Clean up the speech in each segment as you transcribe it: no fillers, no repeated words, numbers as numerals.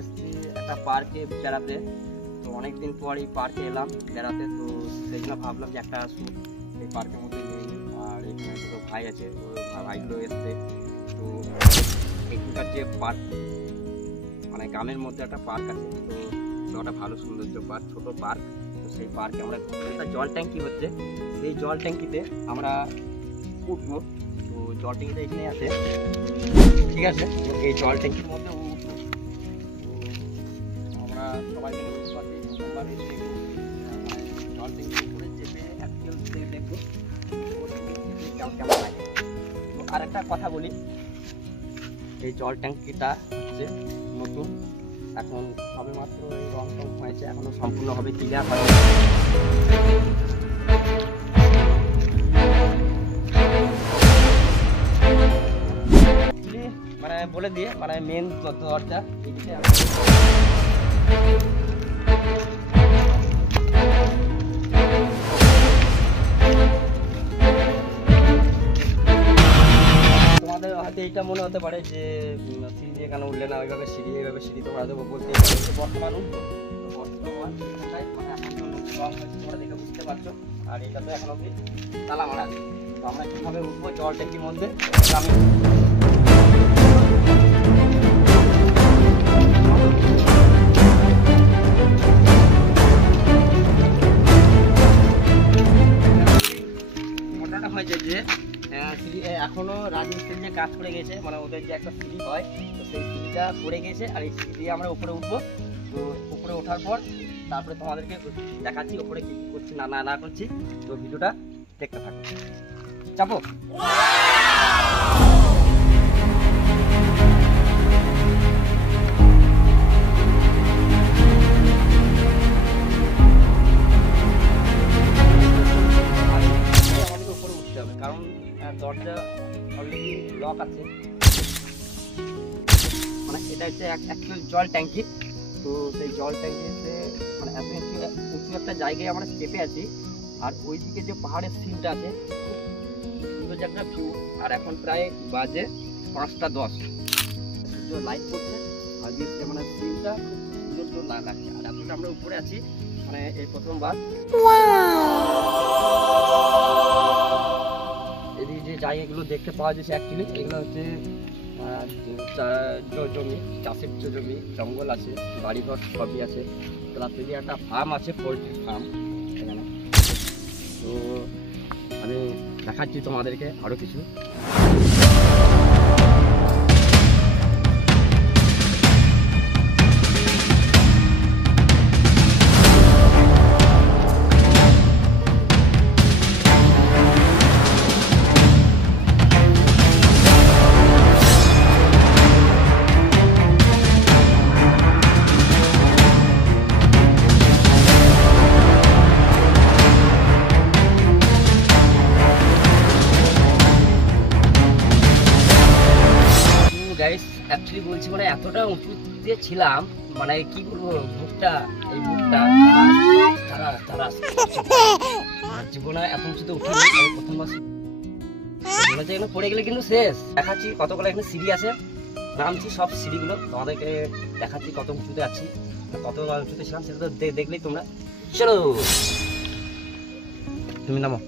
এসেছি একটা পার্কে বেড়াতে। তো অনেকদিন পর এই পার্কে এলাম বেড়াতে, তো সেই জন্য ভাবলাম যে একটা শ্যুট এই পার্কের মধ্যে নিয়ে নিই। আর এখানে দুটো ভাই আছে, তো ভাইগুলো এসছে। তো এখানকার যে পার্ক মানে গ্রামের মধ্যে একটা পার্ক আছে, তো একটা ভালো সৌন্দর্য পার্ক, ছোট পার্ক। তো সেই পার্কে আমরা একটা জল ট্যাঙ্কি হচ্ছে, সেই জল ট্যাঙ্কিতে আমরা উঠবো। তো জল ট্যাঙ্কিটা এখানে আছে, ঠিক আছে। এই জল ট্যাঙ্কির মধ্যে উঠবো, তো আমরা সবাই মিলে উঠতে পারছি। প্রথমবার এসে জল ট্যাঙ্কির উপরে চেপে অ্যাকচুয়াল দেখবো কেমন লাগে। তো আর একটা কথা বলি, এই জল ট্যাঙ্কিটা হচ্ছে নতুন, এখন সবে মাত্র এই রং টং হয়েছে, এখনো সম্পূর্ণভাবে ক্লিয়ার হয়। মানে বলে দিয়ে মানে মেন দরজা এদিকে তোমাদের হয়তো এইটা মনে হতে পারে যে সিঁড়ি দিয়ে কেন উঠলে না, ওইভাবে সিঁড়ি এইভাবে সিঁড়ি তোমরা দেবো বলতে বর্তমান উঠবো। তো বর্তমান মানে এখন তোমরা দেখে বুঝতে পারছো। আর এটা তো এখন অব্দি তালা মারা আছে। তো আমরা কীভাবে উঠবো জল ট্যাঙ্কির মধ্যে আমি ঘটনাটা হয়েছে যে সিঁড়ি এখনো রাজমিস্ত্রি যে কাজ করে গেছে, মানে ওদের যে একটা সিঁড়ি হয়, তো সেই সিঁড়িটা পড়ে গেছে। আর এই সিঁড়ি দিয়ে আমরা উপরে উঠবো। তো উপরে ওঠার পর তারপরে তোমাদেরকে দেখাচ্ছি উপরে কি করছি না না করছি। তো ভিডিওটা দেখতে থাকো, চাপো। কারণ দরজা অলরেডি লক আছে, মানে এটা হচ্ছে অ্যাকচুয়াল জল ট্যাঙ্কি। তো সেই জল ট্যাঙ্কিতে মানে এত উঁচু একটা জায়গায় আমরা চেপে আছি। আর ওইদিকে যে পাহাড়ের সিনটা আছে, সুন্দর একটা ভিউ। আর এখন প্রায় বাজে 5টা 10, সূর্য লাইট পড়ছে আর মানে সিনটা খুব সুন্দর না লাগছে। আর এতটা আমরা উপরে আছি, মানে এই প্রথমবার। এদিকে যে জায়গাগুলো দেখতে পাওয়া যাচ্ছে অ্যাকচুয়ালি এগুলো হচ্ছে জমি, চাষের জমি, জঙ্গল আছে, বাড়িঘর সবই আছে। প্লাস এদিকে একটা ফার্ম আছে, পোলট্রি ফার্ম এখানে। তো আমি দেখাচ্ছি তোমাদেরকে আরও কিছু। অ্যাকচুয়ালি বলছি মানে এতটা উঁচুতে ছিলাম, মানে কি বলবো, বুকটা এই বুকটা তারা জীবনে এত উঁচুতে উঠিনি। প্রথমবার মনে হচ্ছে এখানে পড়ে গেলে কিন্তু শেষ। দেখাচ্ছি কতগুলো এখানে সিঁড়ি আছে, নামছি সব সিঁড়িগুলো তোমাদেরকে দেখাচ্ছি কত উঁচুতে আছি, কত উঁচুতে ছিলাম সেটা তো দেখলেই তোমরা। চলো তুমি নামো।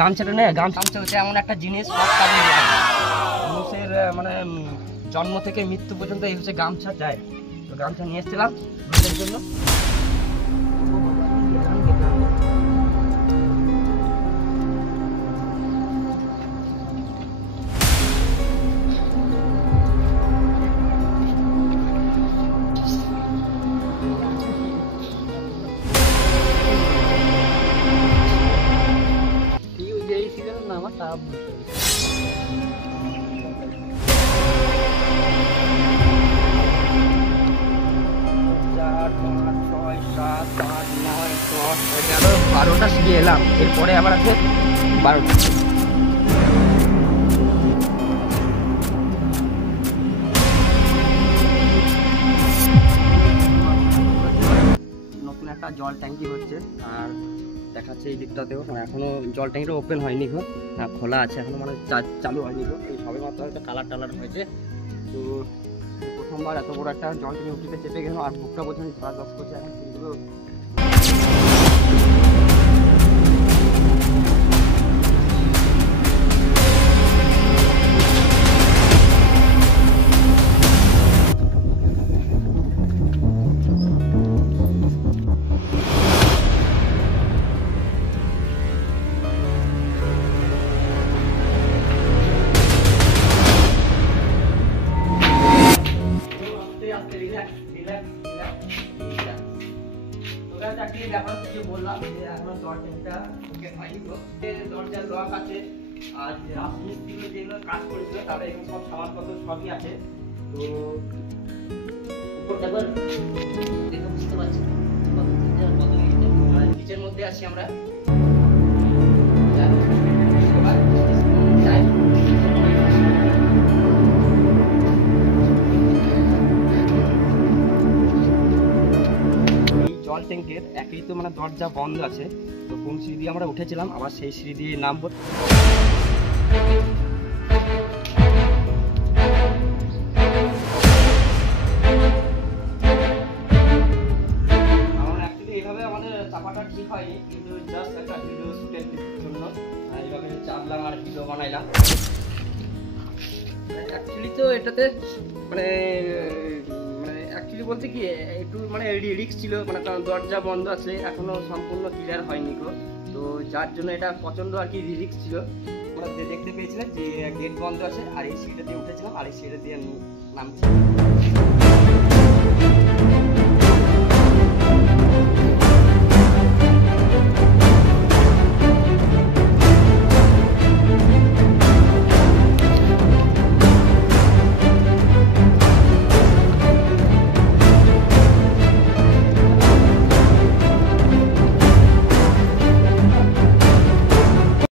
গামছাটা নেই, গামছা হচ্ছে এমন একটা জিনিস মানুষের মানে জন্ম থেকে মৃত্যু পর্যন্ত এই হচ্ছে গামছা যায়। তো গামছা নিয়ে এসেছিলাম রোদের জন্য। বারোটা শিখে এলাম, এরপরে আবার আছে 12টা। নতুন একটা জল ট্যাঙ্কি হচ্ছে, আর দেখাচ্ছে এই দিকটাতেও, মানে এখনো জল ট্যাঙ্কিটা ওপেন হয়নি গো, খোলা আছে এখনো, মানে চালু হয়নি গো, এই সবে মাত্র একটা কালার টালার হয়েছে। তো প্রথমবার এত বড় একটা জল ট্যাঙ্কি উঠিতে চেপে গেলাম, আর বুকটা বোঝানি ধরাধস করছে এখন কিন্তু। বললাম যে এখন দরজাটা হয়নি তো, দরজার লক আছে, আর রাজমিস্ত্রি যেগুলো কাজ করেছিল তাহলে এখানে সব সামানপত্র সবই আছে। তো উপরটা দেখে বুঝতে পারছি নিচের মধ্যে আছি আমরা। জল ট্যাঙ্কের একই তো মানে দরজা বন্ধ আছে, তো কোন সিঁড়ি দিয়ে আমরা উঠেছিলাম আবার সেই সিঁড়ি দিয়ে নামবো। আমার অ্যাকচুয়ালি এইভাবে আমাদের চাপাটা ঠিক হয়নি, কিন্তু জাস্ট একটা ভিডিও শুটের জন্য এইভাবে চাপলাম আর ভিডিও বানাইলাম। অ্যাকচুয়ালি তো এটাতে মানে অ্যাকচুয়ালি বলতে কি একটু মানে রিস্ক ছিল, মানে কারণ দরজা বন্ধ আছে এখনো সম্পূর্ণ ক্লিয়ার হয়নি গো, তো যার জন্য এটা প্রচণ্ড আর কি রিস্ক ছিল। আমরা দেখতে পেয়েছিলাম যে গেট বন্ধ আছে, আর এই সিঁড়িটা দিয়ে উঠেছিলাম আর এই সিঁড়িটা দিয়ে নামছি।